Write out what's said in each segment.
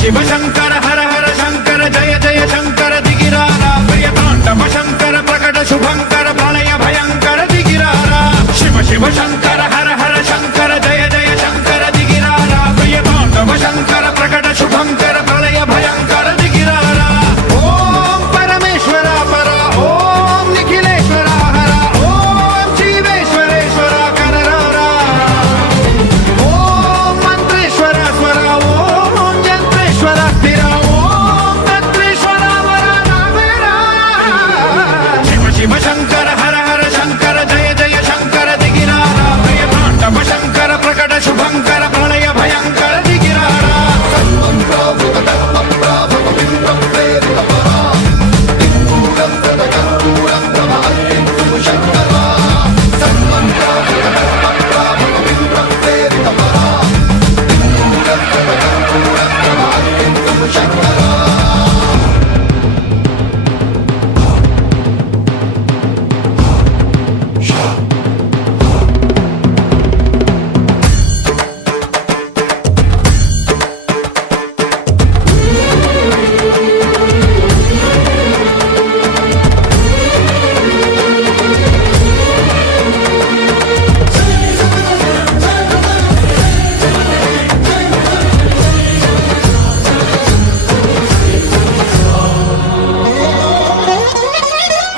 शिव शंकर हर हर शंकर जय जय शंकर दिगिरारा प्रियतांडव शंकर प्रकट शुभंकर प्रलय भयंकर दिगिरारा शिव शिव शंकर हर हर शंकर जय जय शंकर दिगिरारा प्रियतांडव शंकर प्रकट शुभंकर प्रलय भयंकर दिगिरारा ओम परमेश्वर पर ओम निखिलेश्वर हर ओम जीवेश्वरेश्वर कररारा ओम मंत्रेश्वर स्वर ओम यंत्रेश्वर स्थिर ओम तत्रेश्वर वरदामेरा शिव शिव शंकर हर हर शंकर जय जय शंकर दिगिरारा प्रियतांडव शंकर प्रकट शुभंकर प्रलय भयंकर दिगिरारा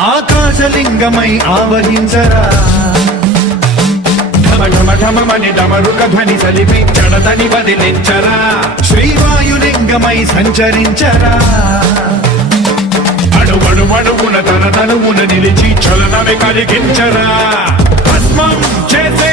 ఆకాశలింగమై ఆవహించరా ఢమ ఢమ ఢమమని డమరుక ధ్వని సలిపి జడదని వదిలించరా శ్రీవాయులింగమై సంచరించరా అడుగడుగడుగున తన తనువున నిలిచి చలనమే కలిగించరా భస్మం చేసే